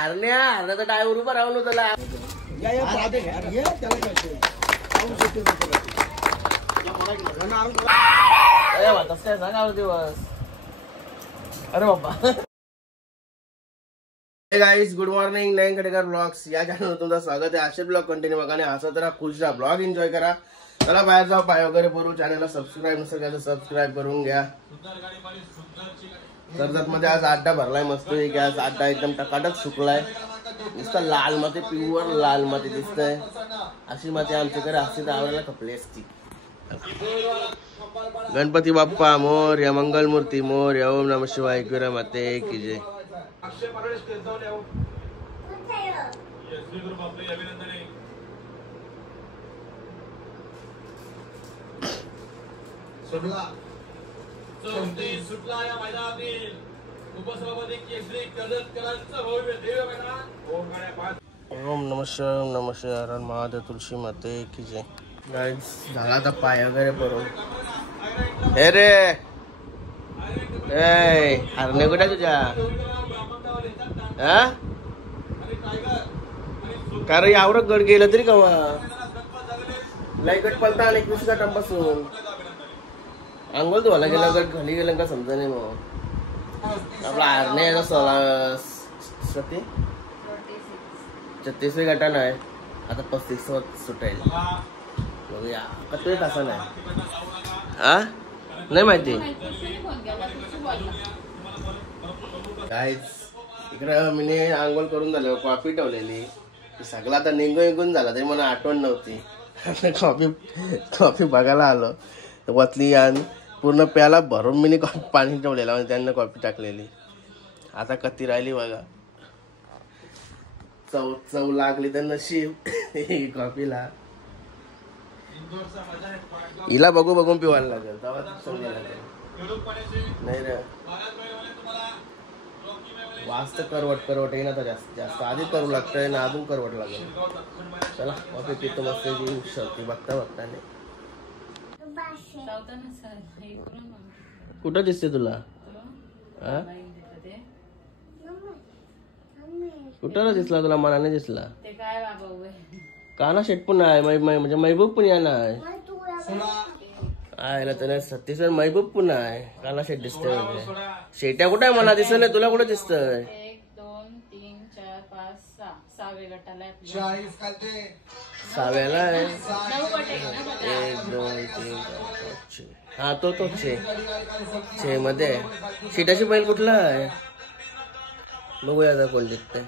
अर्धा तर डायवर उभा राहून त्याला सांगा दिवस. अरे बाबा. Hey guys, good morning. Nayan Khadekar blogs या चॅनलवर तुमचं स्वागत आहे. असे ब्लॉग कंटिन्यू बघा आणि असं तर खुश राहा, ब्लॉग एन्जॉय करा. चला बाहेर जाऊ, पाय वगैरे भरू. चॅनलला सबस्क्राईब नसेल केलं तर सबस्क्राईब करून घ्या. कर्जत मध्ये आज अड्डा भरलाय मस्त. आज अड्डा एकदम टकाटक सुकलाय. नुसतं लाल माती, प्युअर लाल माती दिसतंय. अशी माती आमच्याकडे असते तर आवडायला कपडे असती. गणपती बाप्पा मोरया, मंगलमूर्ती मोरया, ओम नमः शिवाय. एकविरा माते की जय. सुटला या मैदानातील उपसभापती केसरी कर्जतकरांचा भव्य देव मैदान. ओम नमः शिवाय, ओम नमः शिवाय. हर महादेव, तुळशी माते की जय. गाइस, झाला आता पाय वगैरे भरून. हे रे हरणे कुठे तुझ्या? कारण यावर गड गेलं तरी कवा लाईकट पलता आणि 21 गटांपासून अंघोळ धुवायला गेला गट खाली गेलं का समजा नाही. मग आपला हरणे 36 गटानं आहे आता. 35 सुटायला बघूया कतोय कसा नाही. नाही माहिती. गाइस, इकडं मी आंघोळ करून झालं, कॉफी ठेवलेली. सगळा आता निघून झाला तरी मला आठवण नव्हती. कॉफी बघायला आलो, वतली आणि पूर्ण प्याला भरून मी पाणी ठेवलेलं आणि त्यांना कॉफी टाकलेली. आता कती राहिली बघा. चव लागली तर नशीब कॉफीला. हिला बघून पिवायला लागेल नाही रे. वास्त करवट आहे ना तर जास्त आधी करू लागतंय ना, अजून करवट लागेल. चला कॉफी पितो मस्त. शर्ती बघता नाही. कुठं दिसते तुला? कुठं दिसला तुला? मनाने दिसला. काना शेट पण आहे म्हणजे महबूब पण आहे. तर 36 महबूब पण आहे. काना शेट दिसतोय म्हणजे. शेट्या कुठे आहे? मला दिसत नाही. तुला कुठे दिसतंय? 1 2 3 4 5 6 6 गटाला 6व्याला आहे. 1 2 3 4 5 6. हा तो 6 मध्ये. शेटाची बैल कुठला आहे बघूया आता कोण दिसतंय.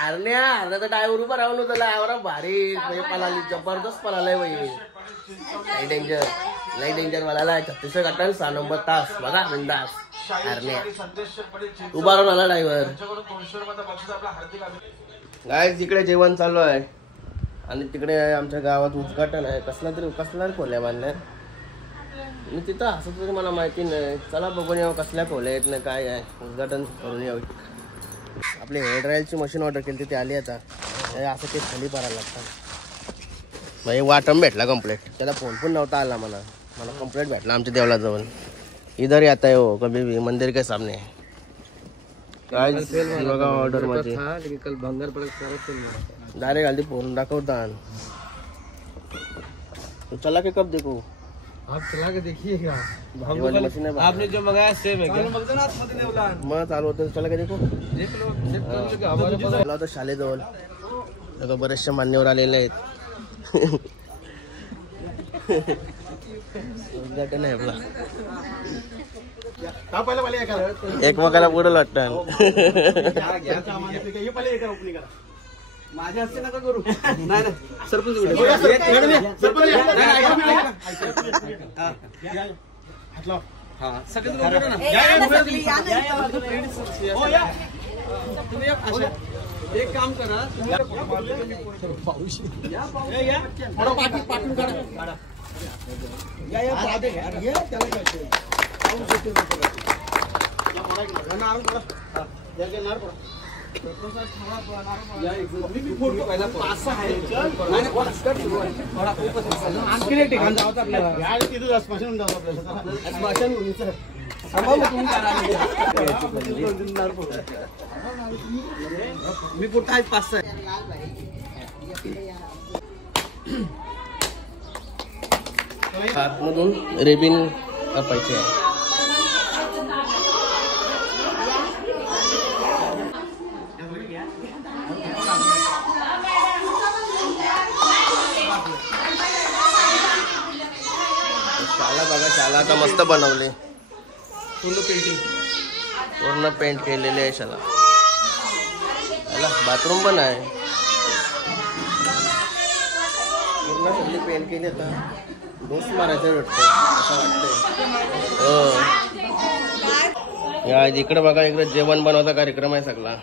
अर्धा तर डायवर उभा राहून त्याला आवरा भारी म्हणजे पळाली, जबरदस्त पळालाय बाई. लई डेंजर वाला. 36 गटान 6 नंबर तास बघा. बिंदास हरण्या उभा राहून आला ड्रायव्हर. गाइस, इकडे जेवण चालू आहे आणि तिकडे आमच्या गावात उद्घाटन आहे. कसला खोल्या बांधल्या. मी तिथं असं तरी मला माहिती नाही. चला बघून यावं कसल्या खोल्या आहेत ना काय आहे. उद्घाटन करून यावं. आपली हेअर ड्रायरची मशीन ऑर्डर केली ती आली आता. असं ते खाली भरायला लागतं भाई. वाटम भेटला कंप्लेट. त्याला फोन पण नव्हता आला. मला कंप्लेट भेटला आमच्या देवळाजवळ. इधर आता है हो कभी भी मंदिर के सामने. काय बघा ऑर्डर मध्ये डायरेक्ट आली फोन दाखवता. चला के कब देखो आप चला के देखिएगा. मशीन है आपने जो मंगाया सेम है क्या? मग चालू होतं. चला के देखो. तो शाळेजवळ बरेचसे मान्यवर आलेले आहेत. उद्घाटन आहे आपला. एकमेकाला पुढे लागतात. माझ्या हस्ते नका करू. नाही सरपंच एक काम करा. आणखी एक ठिकाण जावं आपल्याला. तिथं स्मशान जावं आपल्याला. स्मशान मी कुठं आहे 5-6 आतमधून रेबिन कापायचे आहे. शाला बघा, शाला आता मस्त बनवले. पूर्ण पेंट केलेले आहे शाला. बाथरूम पण आहे. पूर्ण सगळी पेंट केली. आता डोस मारायचं वाटतं, असं वाटतंय. हो या इकडे बघा, इकडे जेवण बनवायचा कार्यक्रम आहे सगळा.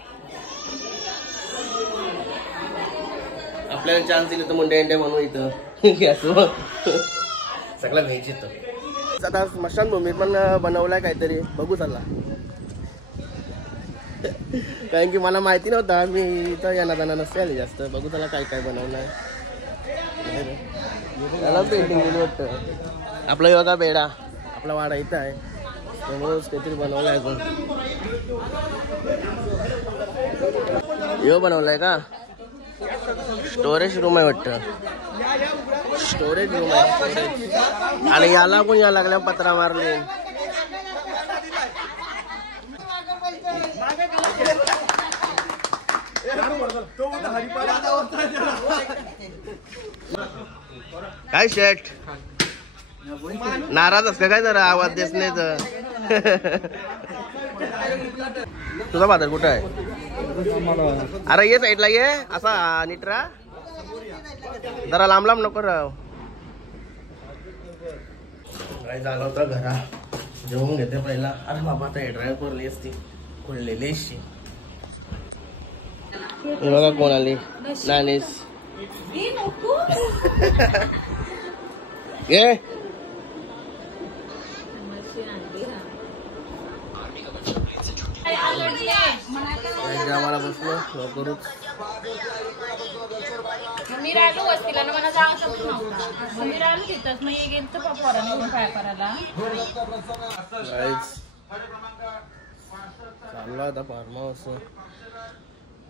आपल्याला चान्स दिले तर मुंडे इंडे बनवू इथं गॅसवर. सगळं व्हेज येतं. आता स्मशानभूमी पण बनवलाय काहीतरी, बघू चला. कारण की मला माहिती नव्हता, मी इथं येणार जाणार नसते आली जास्त. बघू चला काय काय बनवलंय. त्याला पेंटिंग केली वाटतं. आपला बघा बेडा, आपला वाडा इथं आहे. रोज काहीतरी बनवलाय अजून. यो बनवलाय का? स्टोरेज रूम आहे वाटतं. स्टोरेज रूम आहे. आणि याला पण या लागल्या पत्रा मारले. काय शेट नाराज असं काय जरा आवाज देत नाही तर. तुझा बाजार कुठं आहे? अरे ये साईडला ये, असा निटरा जरा लांब लांब नको राव. काय झालं होतं घरा जेवून घेते पहिला. अरे बाबा आता ड्रायव्ह करली असती खुललेली अशी. बघा कोण आली, नानीस. ये आम्हाला बसलो करूच. मी राहिलो वस्तीला ना, मला जायचंच नव्हता. मी राहिलो तिथंच, मग गेलो तर पप्पाला घेऊन काय करायला. चालला आता फार्म हाऊस.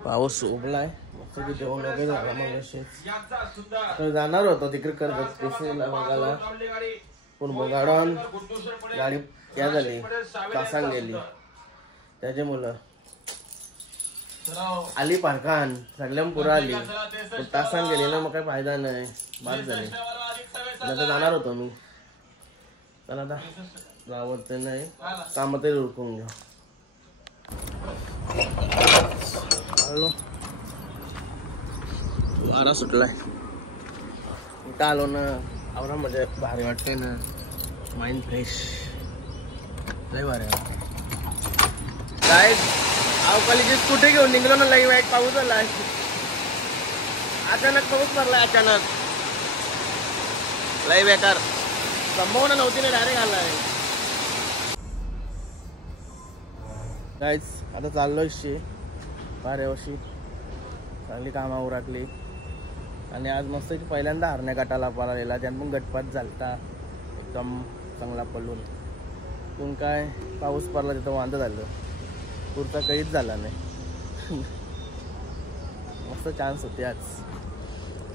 पाऊस उगलाय मस्त. जेवण वगैरे झाला मग जाणार होतो तिकडे करत बघायला. पण गाडून गाडी क्या झाली, तासान गेली. त्याच्या मुलं आली पारकान सगळ्या पुरा आली, पण तासान गेली ना, मग काही फायदा नाही. बाद झाली. आता जाणार होतो मी. चला आता जावं ते नाही, काम तरी उरकून घ्या. वारा सुटलाय. इथं आलो ना, आवरा म्हणजे भारी वाटते ना. माइंड फ्रेश लय भारी वाटतं. काय अवकाळीची कुठे घेऊन निघलो ना, लई वाईट पाऊस आलाय. अचानक पाऊस पडलाय, अचानक लय बेकार. संभावना नव्हती ना, डायरेक्ट आलाय. गाईज आता चाललोय पाऱ्यावशी. चांगली कामा उरकली. आणि आज मस्त पहिल्यांदा हरण्या गटाला पळालेला. त्यात पण गटपात झालता एकदम चांगला पडून. पण काय पाऊस पडला तिथं वांदं झालं. पुरता काहीच झाला नाही. मस्त चान्स होते आज.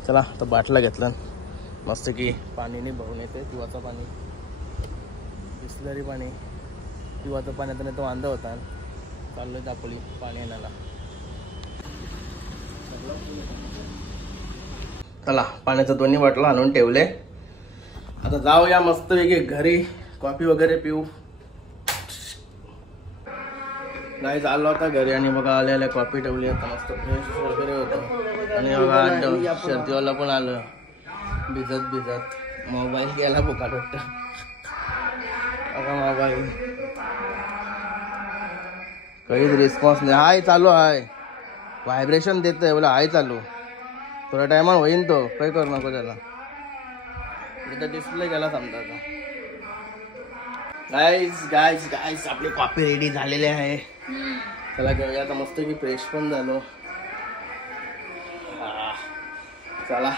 चला आता बाटला घेतला मस्त की पाणीने भरून येते. पिवाचं पाणी, बिस्लरी पाणी. पिवाचं पाण्यात नाही तर वांदा होता. चाललोय दापोली पाणी आणायला. चला पाण्याचा दोन्ही बाटला आणून ठेवले. आता जाऊया मस्तपैकी घरी, कॉफी वगैरे पिऊ. नाही चाललो होता घरी आणि बघा आल्या कॉफी ठेवली. आता मस्त फ्रेश वगैरे होतं. आणि बघा शर्तीवाला पण आलं भिजत. मोबाईल गेला फुकाट वाटतं. बघा मोबाईल काहीच रिस्पॉन्स नाही. हाय चालू आहे, व्हायब्रेशन देतोय बोला. हाय चालू, थोड्या टायमात होईन तो. काही करू नको त्याला. इथं डिस्प्ले गेला समजा. गाईज आपली कॉफी रेडी झालेली आहे. चला घेऊया आता. मस्त की फ्रेश पण झालो. चला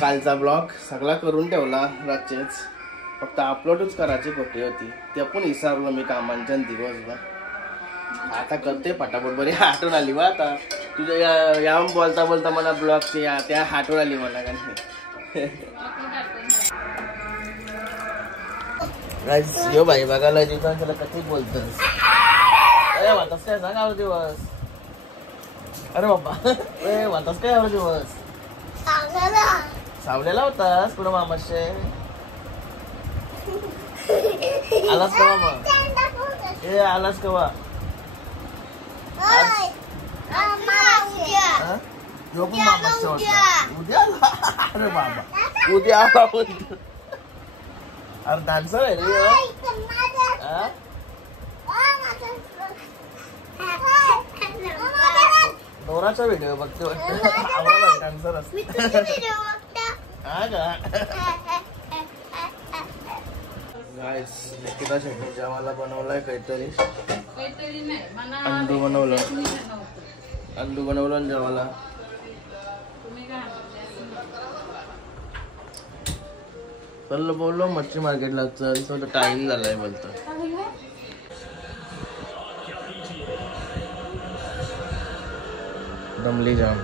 कालचा ब्लॉग सगळा करून ठेवला रातचेच. फक्त अपलोडच करायची खोटी होती ते पण विसरलो मी कामांच्या दिवसभर. आता करते पटापट. बरी आठवण आली वा आता तुझ्या या बोलता बोलता मला ब्लॉगची त्या आठवण आली मला का नाही. यो भाई बघायला त्याला कधी बोलतोस. अरे वाटस काय सांग आवड दिवस. अरे बाबा ए वाटस काय आवड दिवस. सावलेला होतास पुढं मामाशे. आलास कवा मग. ए आलास कवा. उद्या. अरे बाबा उद्या अरे डान्सर आहे रे. नवराचा व्हिडिओ बघते वाटतं. डान्सर असते हा का. गाईस निकिता शेट्टी जेवायला बनवलाय काहीतरी. अंडू बनवलं आणि जेवायला. चल बोललो मच्छी मार्केटला चल तो टाइम झालाय बोलतो. दमली जाम.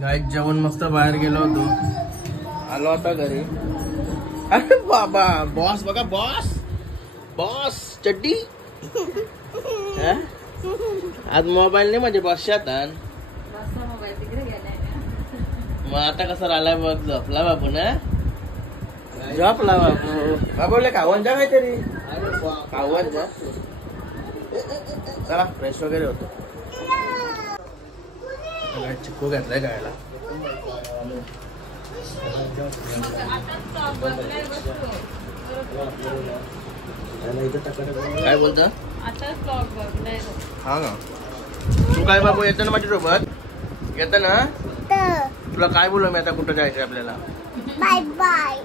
गाईत जेवण मस्त बाहेर गेलो होतो. आलो आता घरी. अरे बाबा बॉस बघा बॉस चड्डी. आज मोबाईल नाही म्हणजे बॉसच्या हातात. मग आता कसं राहिलाय बघ. झोपला बाबू ना. झोपला बाबूले खावण जा काहीतरी. खावण जा. चला फ्रेश वगैरे होतो. चिक्कू घेतलाय खायला. काय बोलता हा ना. तू काय बाबू येतो ना माझ्यासोबत. येतं ना. तुला काय बोलू मी आता कुठं जायचं आपल्याला. Bye bye.